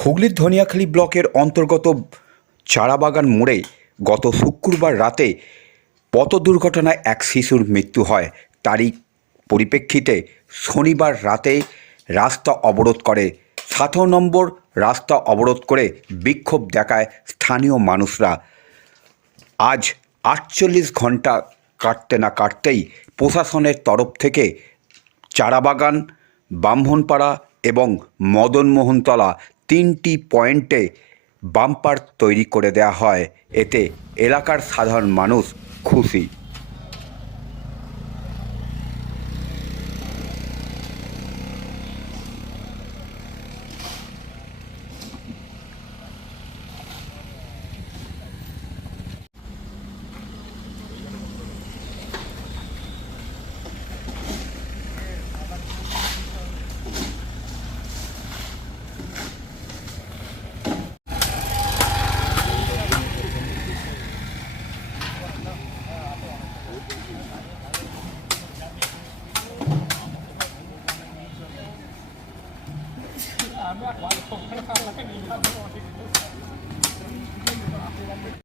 হুগলির ধনিয়াখালী ব্লকের অন্তর্গত চারাবাগান মোড়ে গত শুক্রবার রাতে পথ দুর্ঘটনায় এক শিশুর মৃত্যু হয়। তারই পরিপ্রেক্ষিতে শনিবার রাতে রাস্তা অবরোধ করে। সাতান্ন নম্বর রাস্তা অবরোধ করে বিক্ষোভ দেখায় স্থানীয় মানুষরা। আজ আটচল্লিশ ঘণ্টা কাটতে না কাটতেই প্রশাসনের তরফ থেকে চারাবাগান, ব্রাহ্মণপাড়া এবং মদনমোহনতলা তিনটি পয়েন্টে বাম্পার তৈরি করে দেওয়া হয়। এতে এলাকার সাধারণ মানুষ খুশি। อ่านว่าขวานตกข้างแล้วก็มีข้